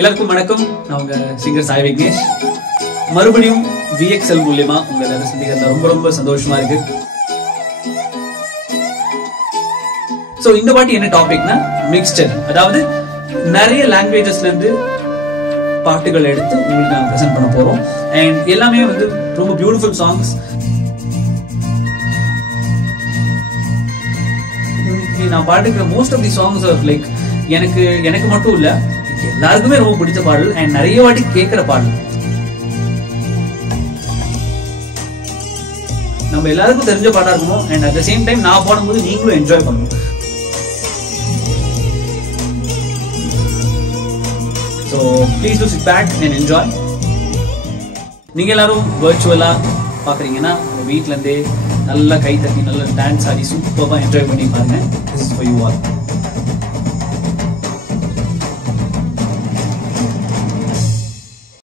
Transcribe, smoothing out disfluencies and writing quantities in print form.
எல்லாருக்கும் வணக்கம். நான் உங்க சிங்கர் சாய் விக்னேஷ். மறுபடியும் VXL மூலமா உங்களை சந்திக்கிறதுல ரொம்ப ரொம்ப சந்தோஷமா இருக்கு. சோ இந்த வாட்டி என்ன டாபிக்னா மிக்ஸ்டர், அதாவது நிறைய லாங்குவேஜஸ்ல இருந்து பாட்டுகள் எடுத்து உங்களுக்கு நான் பிரசன்ட் பண்ண போறோம். அண்ட் எல்லாமே வந்து ரொம்ப பியூட்டிஃபுல் சாங்ஸ். நான் பாட்டுக்கிற most of the songs are like எனக்கு மட்டும் இல்ல, எல்லாருக்குமே ரொம்ப பிடிச்ச பாடல் அண்ட் நிறைய வாட்டி கேட்கிற பாடல். நம்ம எல்லாருக்கும் தெரிஞ்ச பாடா இருக்கணும் and at the same time நான் பாடும்போது நீங்களும் என்ஜாய் பண்ணணும். So please do sit back and enjoy. நீங்க எல்லாரும் வர்ச்சுவலா பாக்குறீங்கன்னா வீட்ல இருந்தே நல்லா கை தட்டி நல்லா டான்ஸ் ஆடி சூப்பரா என்ஜாய் பண்ணி பாருங்க. This is for you all.